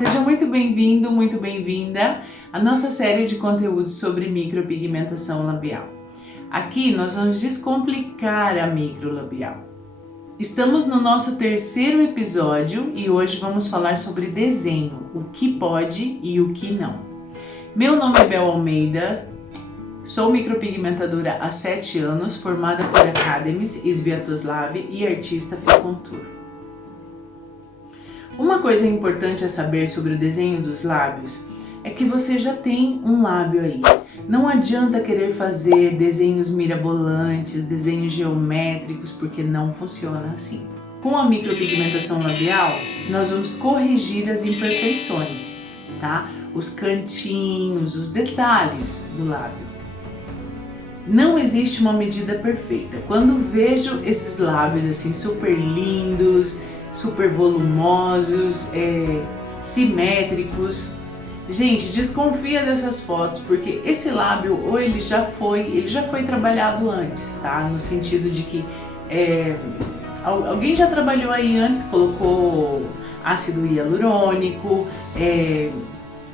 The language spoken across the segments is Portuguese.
Seja muito bem-vindo, muito bem-vinda à nossa série de conteúdos sobre micropigmentação labial. Aqui nós vamos descomplicar a microlabial. Estamos no nosso terceiro episódio e hoje vamos falar sobre desenho, o que pode e o que não. Meu nome é Bel Almeida, sou micropigmentadora há 7 anos, formada por Academies, Sviatoslav e artista Ficontour. Uma coisa importante a saber sobre o desenho dos lábios é que você já tem um lábio aí. Não adianta querer fazer desenhos mirabolantes, desenhos geométricos, porque não funciona assim. Com a micropigmentação labial, nós vamos corrigir as imperfeições, tá? Os cantinhos, os detalhes do lábio. Não existe uma medida perfeita. Quando vejo esses lábios assim super lindos, super volumosos, simétricos, gente, desconfia dessas fotos, porque esse lábio ou ele já foi trabalhado antes, tá? No sentido de que alguém já trabalhou aí antes, colocou ácido hialurônico,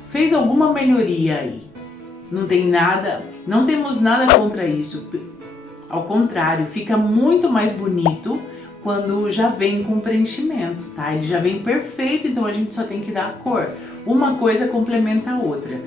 fez alguma melhoria aí. Não temos nada contra isso. Ao contrário, fica muito mais bonito quando já vem com preenchimento, tá? Ele já vem perfeito, então a gente só tem que dar a cor. Uma coisa complementa a outra.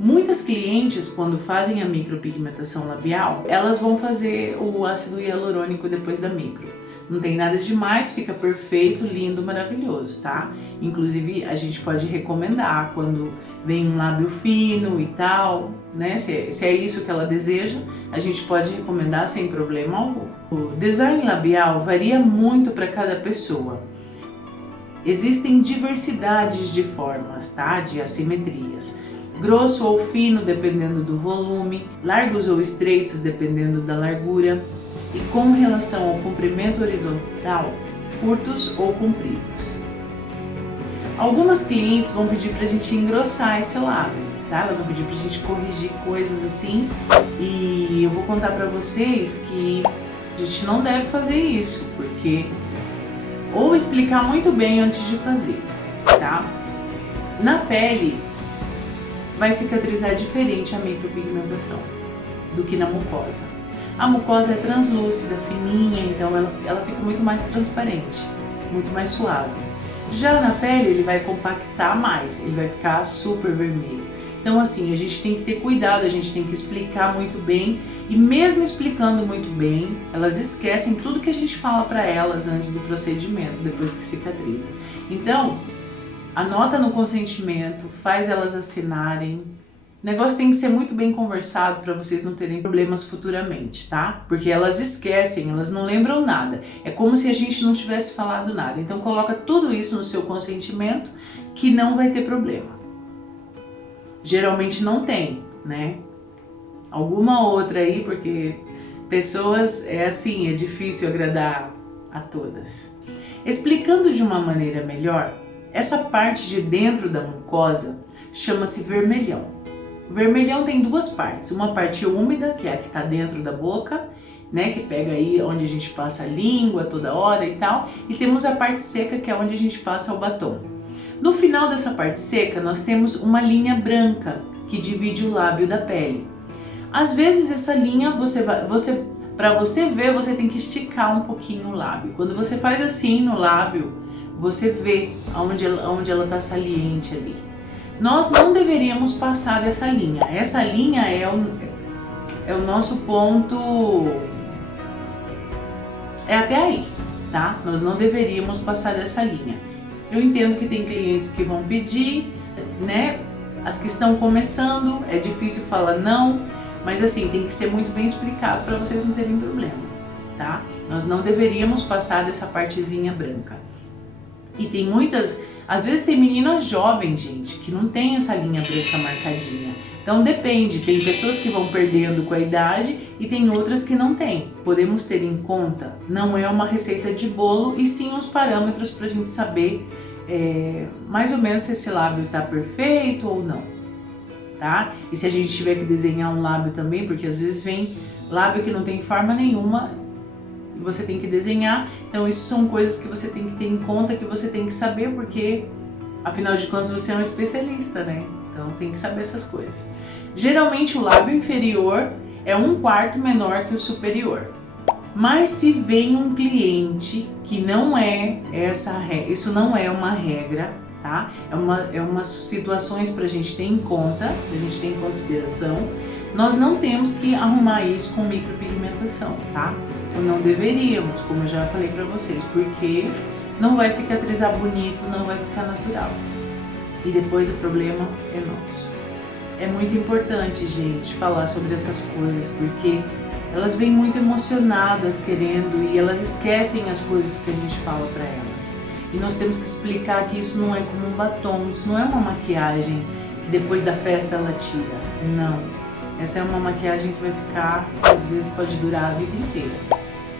Muitas clientes, quando fazem a micropigmentação labial, elas vão fazer o ácido hialurônico depois da micro. Não tem nada demais, fica perfeito, lindo, maravilhoso, tá? Inclusive, a gente pode recomendar quando vem um lábio fino e tal, né? Se é isso que ela deseja, a gente pode recomendar sem problema algum. O design labial varia muito para cada pessoa. Existem diversidades de formas, tá? De assimetrias. Grosso ou fino, dependendo do volume, largos ou estreitos, dependendo da largura. E com relação ao comprimento horizontal, curtos ou compridos. Algumas clientes vão pedir pra gente engrossar esse lábio, tá? Elas vão pedir pra gente corrigir coisas assim, e eu vou contar pra vocês que a gente não deve fazer isso, porque ou explicar muito bem antes de fazer, tá? Na pele vai cicatrizar diferente a micropigmentação do que na mucosa. A mucosa é translúcida, fininha, então ela fica muito mais transparente, muito mais suave. Já na pele ele vai compactar mais, ele vai ficar super vermelho. Então assim, a gente tem que ter cuidado, a gente tem que explicar muito bem, e mesmo explicando muito bem, elas esquecem tudo que a gente fala para elas antes do procedimento, depois que cicatriza. Então, anota no consentimento, faz elas assinarem. O negócio tem que ser muito bem conversado para vocês não terem problemas futuramente, tá? Porque elas esquecem, elas não lembram nada. É como se a gente não tivesse falado nada. Então coloca tudo isso no seu consentimento que não vai ter problema. Geralmente não tem, né? Alguma outra aí, porque pessoas é assim, é difícil agradar a todas. Explicando de uma maneira melhor, essa parte de dentro da mucosa chama-se vermelhão. O vermelhão tem duas partes, uma parte úmida, que é a que está dentro da boca, né, que pega aí onde a gente passa a língua toda hora e tal, e temos a parte seca, que é onde a gente passa o batom. No final dessa parte seca, nós temos uma linha branca, que divide o lábio da pele. Às vezes essa linha, para você ver, você tem que esticar um pouquinho o lábio. Quando você faz assim no lábio, você vê onde ela está saliente ali. Nós não deveríamos passar dessa linha. Essa linha é o nosso ponto, é até aí, tá? Nós não deveríamos passar dessa linha. Eu entendo que tem clientes que vão pedir, né? As que estão começando, é difícil falar não, mas assim, tem que ser muito bem explicado para vocês não terem problema, tá? Nós não deveríamos passar dessa partezinha branca. E tem muitas... Às vezes tem menina jovem, gente, que não tem essa linha branca marcadinha. Então depende, tem pessoas que vão perdendo com a idade e tem outras que não tem. Podemos ter em conta, não é uma receita de bolo, e sim uns parâmetros para a gente saber mais ou menos se esse lábio está perfeito ou não, tá? E se a gente tiver que desenhar um lábio também, porque às vezes vem lábio que não tem forma nenhuma, e você tem que desenhar. Então isso são coisas que você tem que ter em conta, que você tem que saber, porque Afinal de contas, você é um especialista, né? Então tem que saber essas coisas. Geralmente o lábio inferior é 1/4 menor que o superior. Mas se vem um cliente que não é isso não é uma regra, tá? É umas situações para a gente ter em conta, para a gente ter em consideração. Nós não temos que arrumar isso com micropigmentação, tá? Ou não deveríamos, como eu já falei para vocês, porque não vai cicatrizar bonito, não vai ficar natural. E depois o problema é nosso. É muito importante, gente, falar sobre essas coisas, porque elas vêm muito emocionadas querendo e elas esquecem as coisas que a gente fala para elas. E nós temos que explicar que isso não é como um batom, isso não é uma maquiagem que depois da festa ela tira. Não. Essa é uma maquiagem que vai ficar, às vezes pode durar a vida inteira,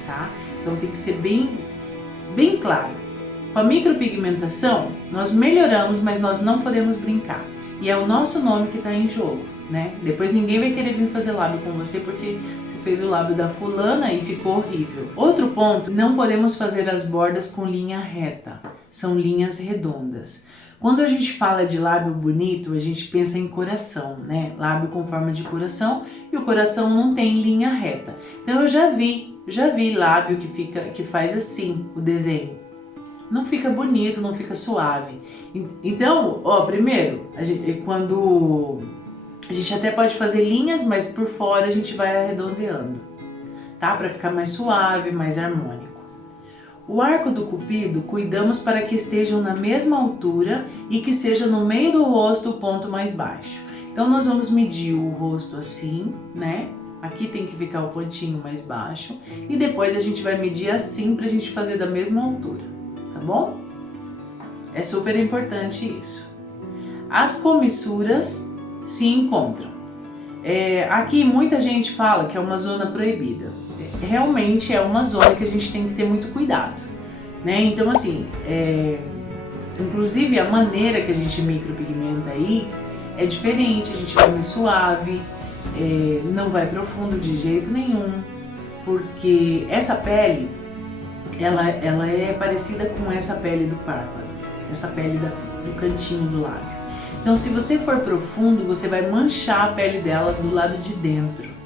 tá? Então tem que ser bem claro. Com a micropigmentação, nós melhoramos, mas nós não podemos brincar. E é o nosso nome que está em jogo, né? Depois ninguém vai querer vir fazer lábio com você porque você fez o lábio da fulana e ficou horrível. Outro ponto, não podemos fazer as bordas com linha reta, são linhas redondas. Quando a gente fala de lábio bonito, a gente pensa em coração, né? Lábio com forma de coração e o coração não tem linha reta. Então eu já vi lábio que faz assim o desenho. Não fica bonito, não fica suave. Então, ó, primeiro, quando a gente até pode fazer linhas, mas por fora a gente vai arredondeando, tá? Para ficar mais suave, mais harmônico. O arco do cupido, cuidamos para que estejam na mesma altura e que seja no meio do rosto o ponto mais baixo. Então nós vamos medir o rosto assim, né? Aqui tem que ficar o pontinho mais baixo e depois a gente vai medir assim pra gente fazer da mesma altura, tá bom? É super importante isso. As comissuras se encontram. Aqui muita gente fala que é uma zona proibida. Realmente é uma zona que a gente tem que ter muito cuidado, né? Então assim, inclusive a maneira que a gente micropigmenta aí é diferente, a gente vai mais suave, não vai profundo de jeito nenhum, porque essa pele, ela é parecida com essa pele do párpado, essa pele do cantinho do lábio. Então se você for profundo, você vai manchar a pele dela do lado de dentro.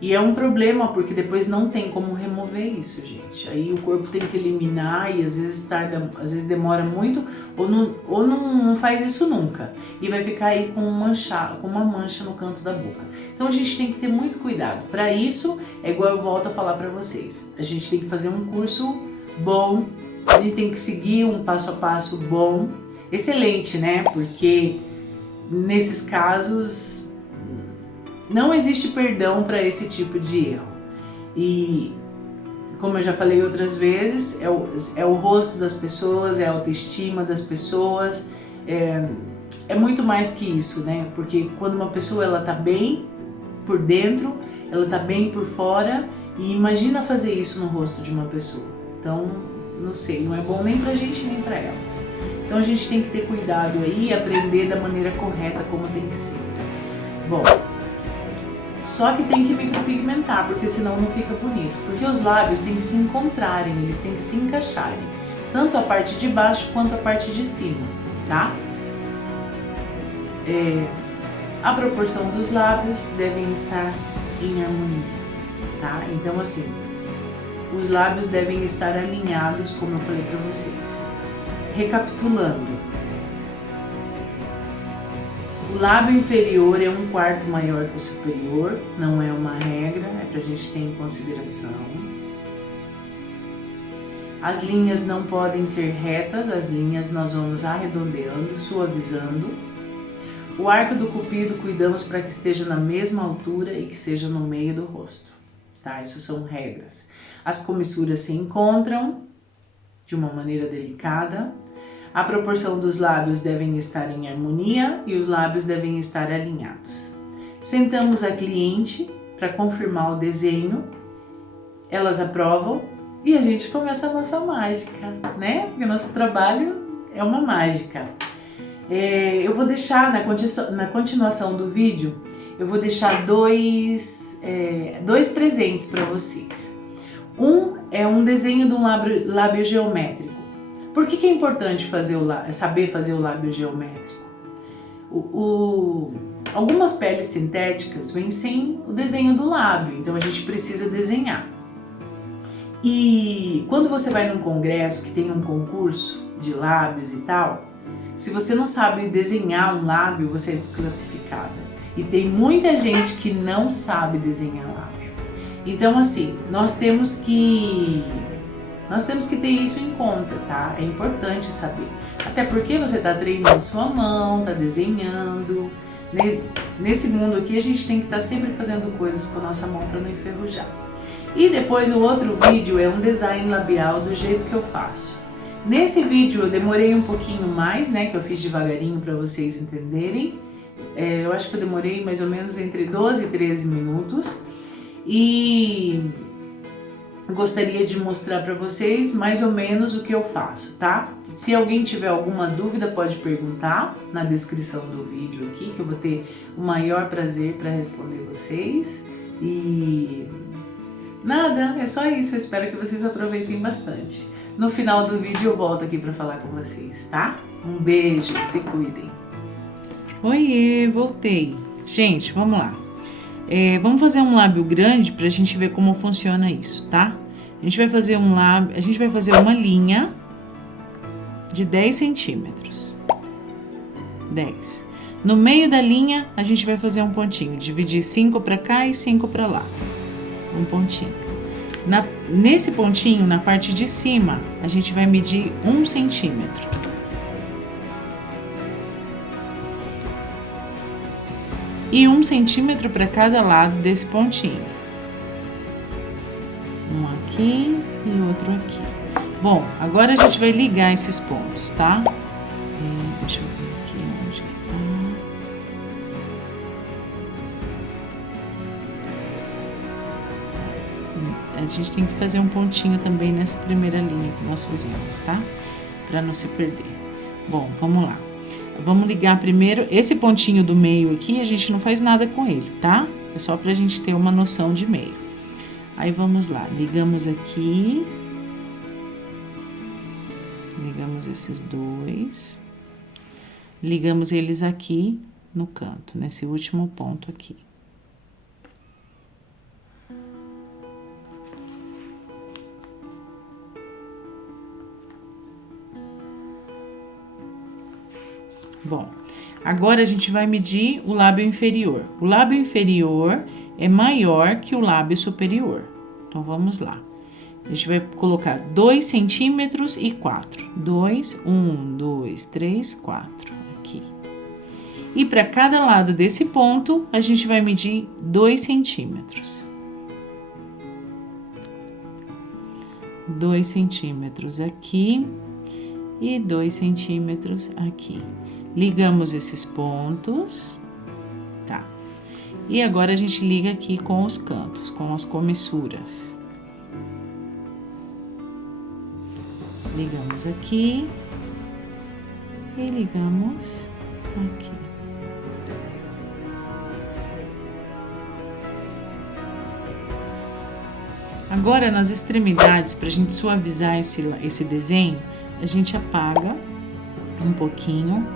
E é um problema porque depois não tem como remover isso, gente. Aí o corpo tem que eliminar e às vezes demora muito ou não faz isso nunca. E vai ficar aí com uma mancha no canto da boca. Então a gente tem que ter muito cuidado. Para isso, é igual eu volto a falar para vocês. A gente tem que fazer um curso bom, a gente tem que seguir um passo a passo bom, excelente, né? Porque nesses casos não existe perdão para esse tipo de erro. E como eu já falei outras vezes, é o rosto das pessoas, é a autoestima das pessoas, é muito mais que isso, né? Porque quando uma pessoa ela tá bem por dentro, ela tá bem por fora, e imagina fazer isso no rosto de uma pessoa. Então, não sei, não é bom nem pra gente nem pra elas. Então a gente tem que ter cuidado aí e aprender da maneira correta como tem que ser. Bom, só que tem que micropigmentar, porque senão não fica bonito. Porque os lábios têm que se encontrarem, eles têm que se encaixarem. Tanto a parte de baixo quanto a parte de cima, tá? A proporção dos lábios devem estar em harmonia, tá? Então assim, os lábios devem estar alinhados, como eu falei para vocês. Recapitulando. O lábio inferior é 1/4 maior que o superior, não é uma regra, é pra gente ter em consideração. As linhas não podem ser retas, as linhas nós vamos arredondeando, suavizando. O arco do cupido cuidamos para que esteja na mesma altura e que seja no meio do rosto, tá? Isso são regras. As comissuras se encontram de uma maneira delicada. A proporção dos lábios devem estar em harmonia e os lábios devem estar alinhados. Sentamos a cliente para confirmar o desenho, elas aprovam e a gente começa a nossa mágica, né? Porque o nosso trabalho é uma mágica. Eu vou deixar na continuação do vídeo, eu vou deixar dois presentes para vocês. Um é um desenho de um lábio geométrico. Por que é importante saber fazer o lábio geométrico? Algumas peles sintéticas vêm sem o desenho do lábio, então a gente precisa desenhar. E quando você vai num congresso que tem um concurso de lábios e tal, se você não sabe desenhar um lábio, você é desclassificada. E tem muita gente que não sabe desenhar lábio. Então, assim, nós temos que ter isso em conta, tá? É importante saber. Até porque você está treinando sua mão, está desenhando. Nesse mundo aqui, a gente tem que estar sempre fazendo coisas com a nossa mão para não enferrujar. E depois o outro vídeo é um design labial do jeito que eu faço. Nesse vídeo eu demorei um pouquinho mais, né? Que eu fiz devagarinho para vocês entenderem. Eu acho que eu demorei mais ou menos entre 12 e 13 minutos. E gostaria de mostrar para vocês mais ou menos o que eu faço, tá? Se alguém tiver alguma dúvida, pode perguntar na descrição do vídeo aqui, que eu vou ter o maior prazer para responder vocês. E nada, é só isso. Eu espero que vocês aproveitem bastante. No final do vídeo eu volto aqui para falar com vocês, tá? Um beijo, se cuidem. Oiê, voltei. Gente, vamos lá. Vamos fazer um lábio grande pra gente ver como funciona isso, tá? A gente vai fazer uma linha de 10 centímetros. 10. No meio da linha, a gente vai fazer um pontinho, dividir 5 pra cá e 5 pra lá. Um pontinho. Nesse pontinho, na parte de cima, a gente vai medir 1 centímetro. E 1 centímetro para cada lado desse pontinho. Um aqui e outro aqui. Bom, agora a gente vai ligar esses pontos, tá? Deixa eu ver aqui onde que tá. A gente tem que fazer um pontinho também nessa primeira linha que nós fizemos, tá? Para não se perder. Bom, vamos lá. Vamos ligar primeiro, esse pontinho do meio aqui, a gente não faz nada com ele, tá? É só pra gente ter uma noção de meio. Aí vamos lá, ligamos aqui. Ligamos esses dois. Ligamos eles aqui no canto, nesse último ponto aqui. Bom, agora a gente vai medir o lábio inferior. O lábio inferior é maior que o lábio superior. Então, vamos lá. A gente vai colocar 2 centímetros e 4. 2, 1, 2, 3, 4. Aqui. E para cada lado desse ponto, a gente vai medir 2 centímetros. 2 centímetros aqui e 2 centímetros aqui. Ligamos esses pontos, tá? E agora a gente liga aqui com os cantos, com as comissuras. Ligamos aqui e ligamos aqui. Agora, nas extremidades, para a gente suavizar esse desenho, a gente apaga um pouquinho.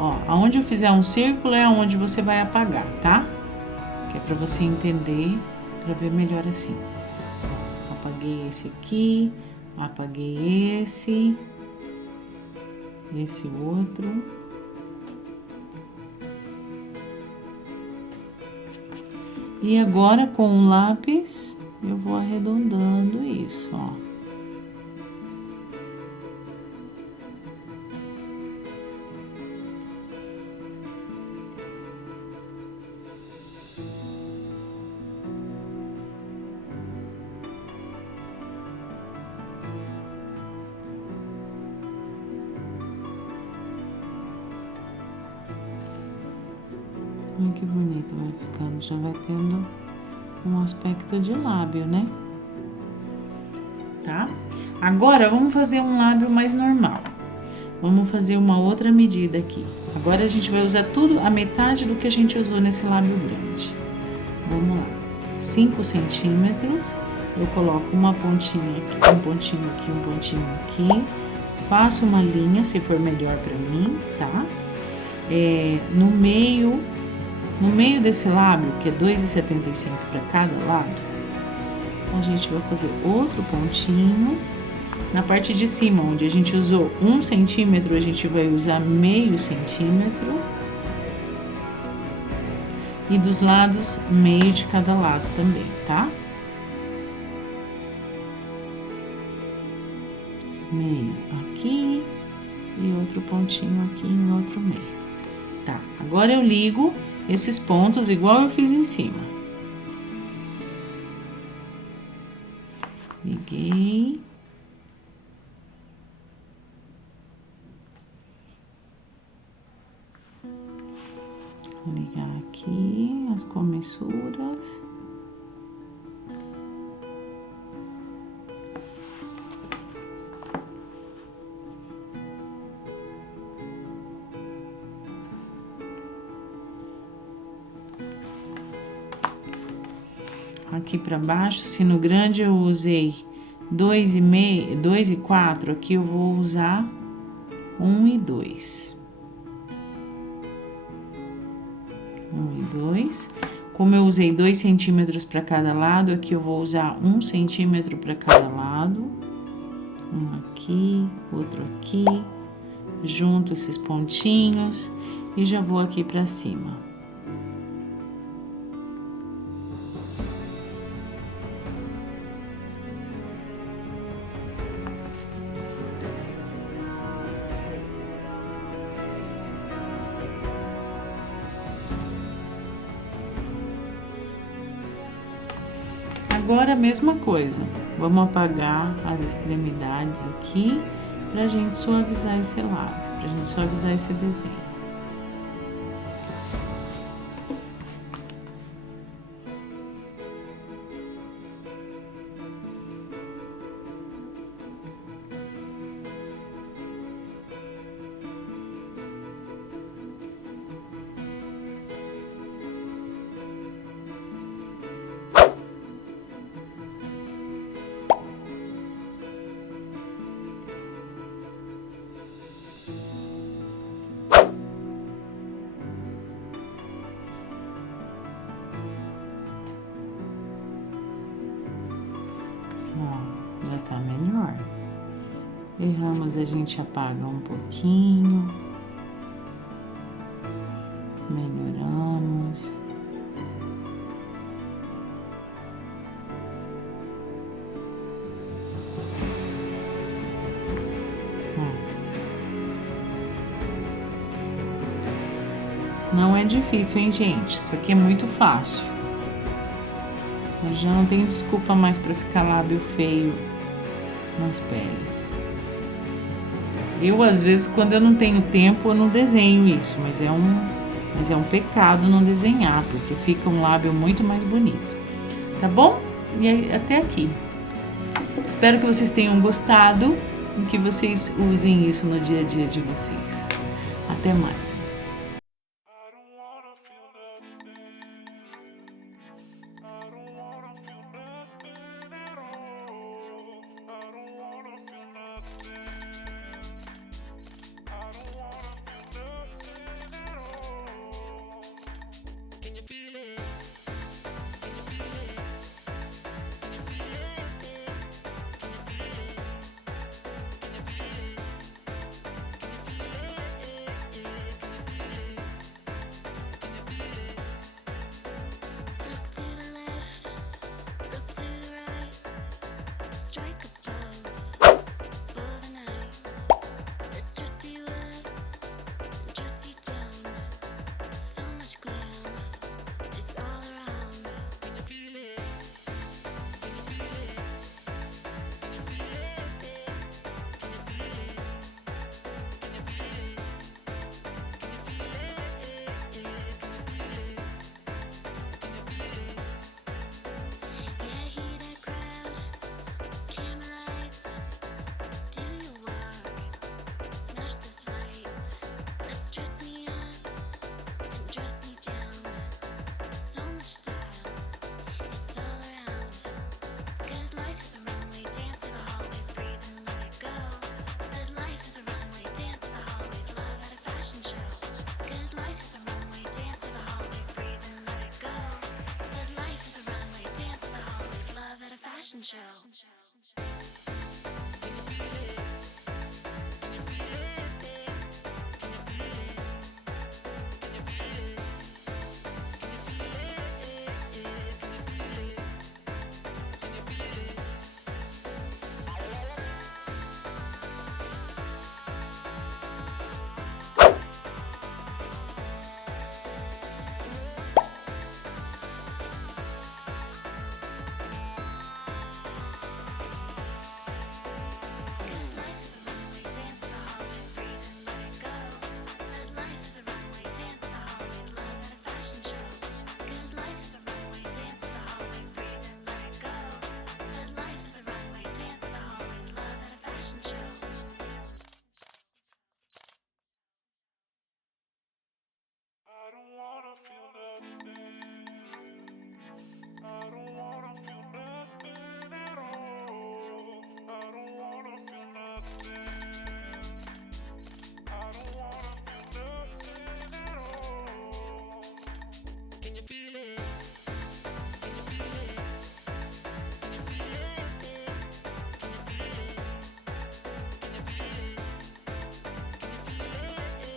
Ó, aonde eu fizer um círculo é onde você vai apagar, tá? Que é pra você entender, pra ver melhor assim. Apaguei esse aqui, apaguei esse outro. E agora com o lápis eu vou arredondando isso, ó. Olha que bonito vai ficando, já vai tendo um aspecto de lábio, né? Tá? Agora, vamos fazer um lábio mais normal. Vamos fazer uma outra medida aqui. Agora, a gente vai usar tudo, a metade do que a gente usou nesse lábio grande. Vamos lá. 5 centímetros, eu coloco uma pontinha aqui, um pontinho aqui, um pontinho aqui. faço uma linha, se for melhor para mim, tá? No meio desse lábio, que é 2,75 para cada lado, a gente vai fazer outro pontinho. Na parte de cima, onde a gente usou 1 centímetro, a gente vai usar meio centímetro. E dos lados, meio de cada lado também, tá? Meio aqui e outro pontinho aqui em outro meio. Tá, agora eu ligo esses pontos igual eu fiz em cima. Liguei. Vou ligar aqui as comissuras. Aqui para baixo, se no grande eu usei 2,5, 2,4, aqui eu vou usar 1,2. 1,2. Como eu usei 2 centímetros para cada lado, aqui eu vou usar 1 centímetro para cada lado. Um aqui, outro aqui. Junto esses pontinhos e já vou aqui para cima. Agora a mesma coisa, vamos apagar as extremidades aqui pra gente suavizar esse lábio, pra gente suavizar esse desenho. Ó, já tá melhor. Erramos, a gente apaga um pouquinho. Melhoramos. Não é difícil, hein, gente? Isso aqui é muito fácil. Eu já não tenho desculpa mais para ficar lábio feio nas peles. Eu, às vezes, quando eu não tenho tempo, eu não desenho isso, mas é um pecado não desenhar, porque fica um lábio muito mais bonito. Tá bom? E aí, até aqui. Espero que vocês tenham gostado e que vocês usem isso no dia a dia de vocês. Até mais. fashion show. Can you feel it? Can you feel it? Can you feel it? Can you feel it? Can you feel it? Can you feel it? Can you feel it? I don't wanna feel nothing. I don't wanna feel nothing at all. I don't wanna feel nothing. I don't wanna feel nothing at all. Can you feel it? Can you feel it? Can you feel it? Can you feel it? Can you feel it? Can you feel it? Can you feel it?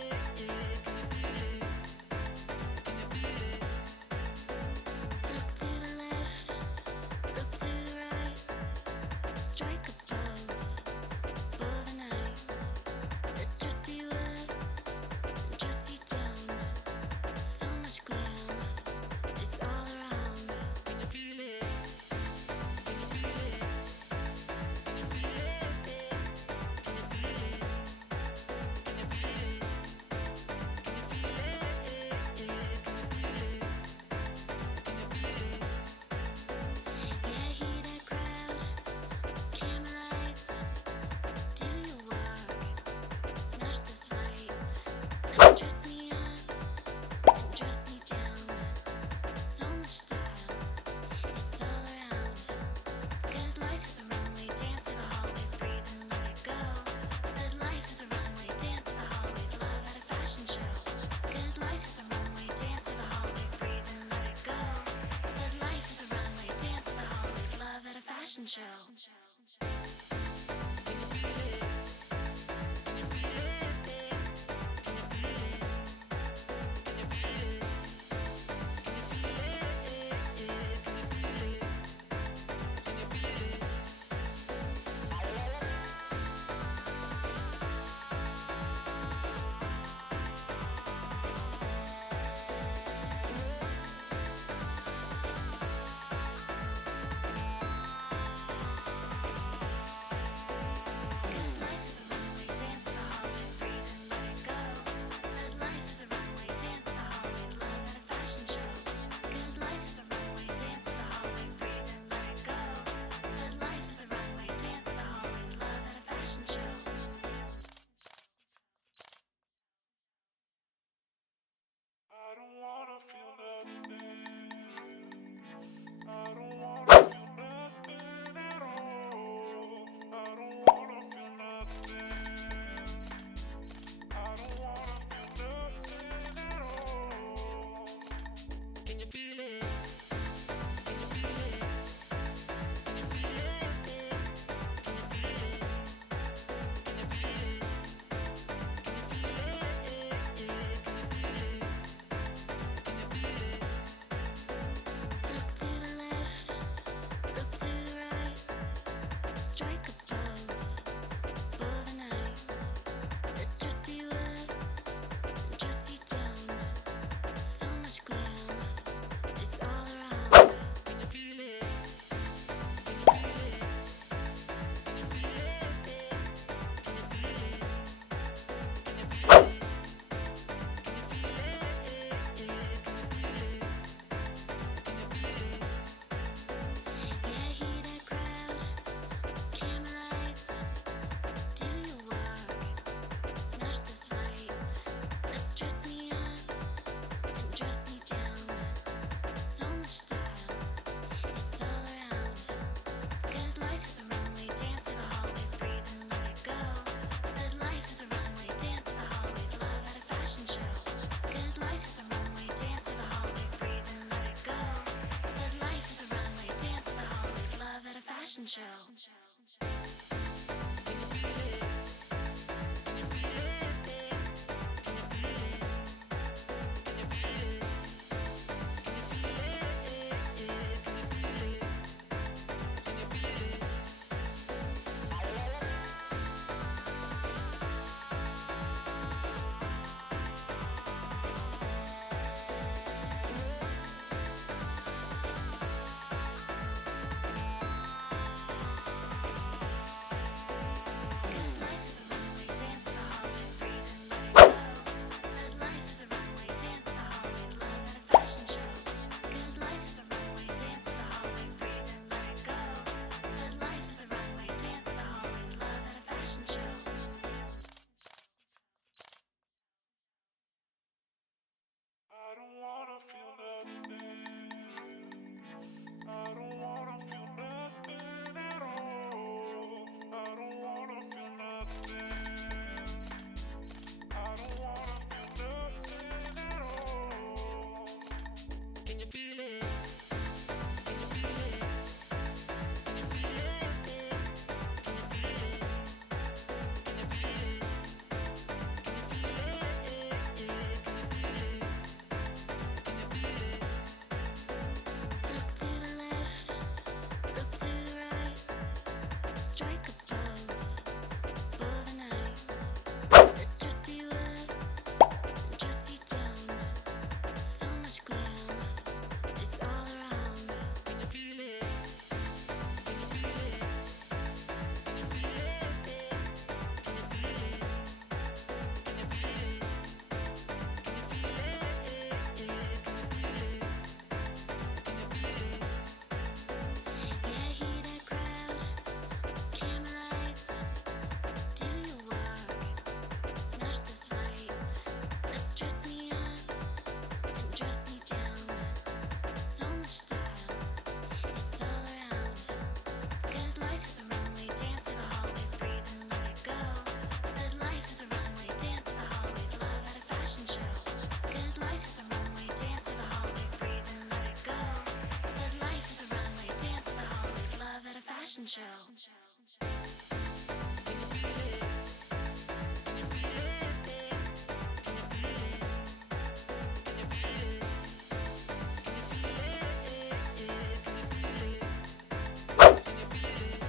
Can you feel it? Look to the left, look to the right. Strike a pose for the night. Let's dress you up and dress you down. So much glam, it's all around. Can you feel it? Can you feel it? Can you feel it? Can you feel it? Can you feel it? Can you feel it? Can you feel it? Can you feel it? Yeah, hear that crowd, camera lights. Do you walk? Smash those lights. Let's dress me up and dress me down. So much style, it's all around. 'Cause life is a runway, dance to the hallways, breathe and let it go. Said life is a runway, dance to the hallways, love at a fashion show. 'Cause life is a runway, dance to the hallways, breathe and let it go. Said life is a runway, dance to the hallways, love at a fashion show. Can you feel it? Can you feel it? Can you feel it? Can you feel it? Can you feel it? Can you feel it? Can you feel it? fashion show. I don't wanna feel nothing. I don't wanna feel nothing at all. I don't wanna feel nothing. I don't wanna feel nothing at all. Can you feel it? Can you feel it? Can you feel it? Can you feel it? Can you feel it? Can you feel it? Can you feel it? Can you feel it? Look to the left, look to the right. Strike a pose for the night. Let's dress you up and dress you down. So much glam, it's all around. Can you feel it? Can you feel it? Can you feel it? Can you feel it? Can you feel it? Can you feel it? Can you feel it? Can you feel it? Yeah, hear that crowd, camera lights. Do you walk? Smash those lights. Let's dress me up and dress me down. So much style, it's all around. 'Cause life is a runway, dance to the hallways, breathe and let it go. Said life is a runway, dance to the hallways, love at a fashion show. 'Cause life is a runway, dance to the hallways, breathe and let it go. Said life is a runway, dance to the hallways, love at a fashion show. Can you feel it? Can you feel it? Can you feel it? Can you feel it? Can you feel it? Can you feel it? Can you feel it?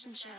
fashion show.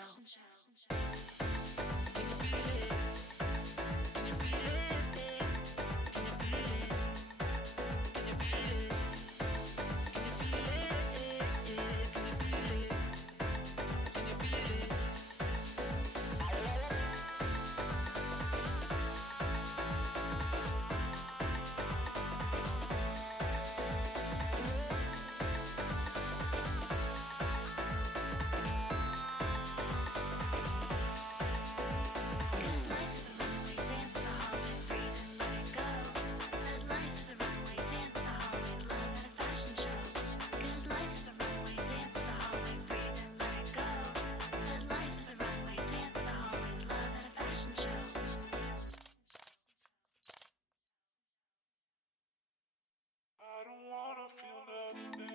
I don't wanna feel nothing.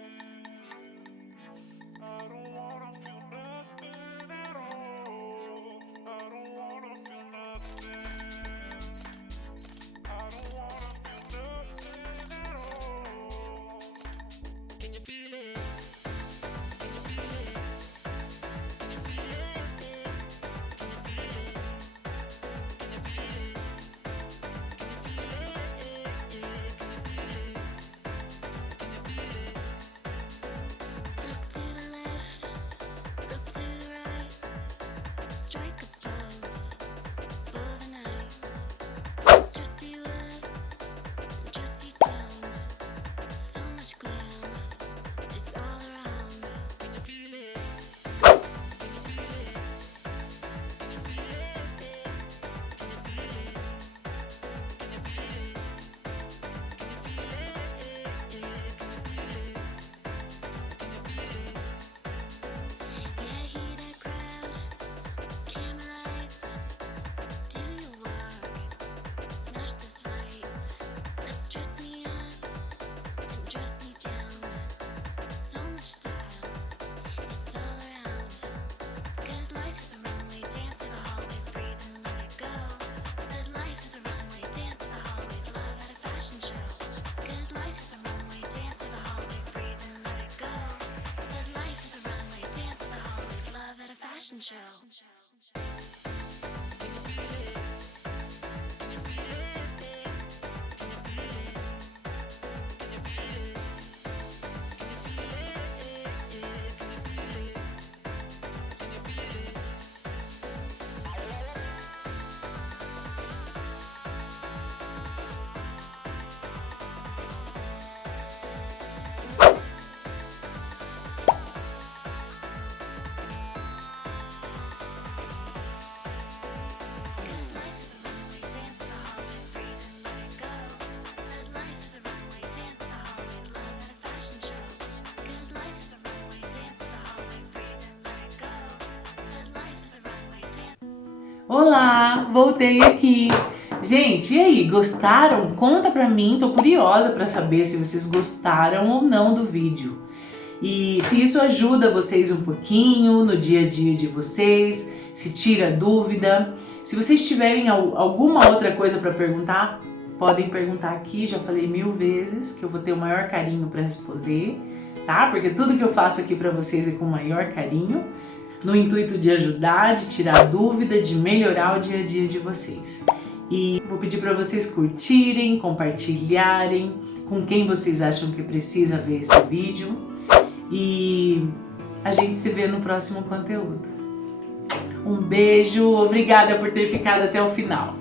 I don't wanna feel nothing at all. I don't wanna feel nothing. I don't wanna feel nothing at all. Can you feel it? Can you feel it? Can you feel it? Can you feel it? Can you feel it? Can you feel it? Can you feel it? Can you feel it? Look to the left, look to the right. Strike a pose for the night. Let's dress you up and dress you down. So much glam, it's all around. Can you feel it? Can you feel it? Can you feel it? Can you feel it? Can you feel it? Can you feel it? Can you feel it? Can you feel it? Yeah, hear that crowd, camera lights. Do you walk? Smash those lights. Let's dress me up and dress me down. So much style, it's all around. 'Cause life is a runway, dance to the hallways, breathe and let it go. Said life is a runway, dance to the hallways, love at a fashion show. 'Cause life is a runway, dance to the hallways, breathe and let it go. Said life is a runway, dance to the hallways, love at a fashion show. Can you feel it? Can you feel it? Can you feel it? Can you feel it? Can you feel it? Can you feel it? Can you feel it? Cause life is a runway, dance to the hallways, breathe and let it go. Said life is a runway, dance to the hallways, love at a fashion show. Cause life is a runway, dance to the hallways, breathe and let it go. Said life is a runway, dance. Olá, voltei aqui. Gente, e aí, gostaram? Conta pra mim, tô curiosa pra saber se vocês gostaram ou não do vídeo. E se isso ajuda vocês um pouquinho no dia a dia de vocês, se tira dúvida. Se vocês tiverem alguma outra coisa pra perguntar, podem perguntar aqui, já falei 1000 vezes que eu vou ter o maior carinho pra responder, tá? Porque tudo que eu faço aqui pra vocês é com o maior carinho, no intuito de ajudar, de tirar dúvida, de melhorar o dia a dia de vocês. E vou pedir para vocês curtirem, compartilharem com quem vocês acham que precisa ver esse vídeo. E a gente se vê no próximo conteúdo. Um beijo, obrigada por ter ficado até o final.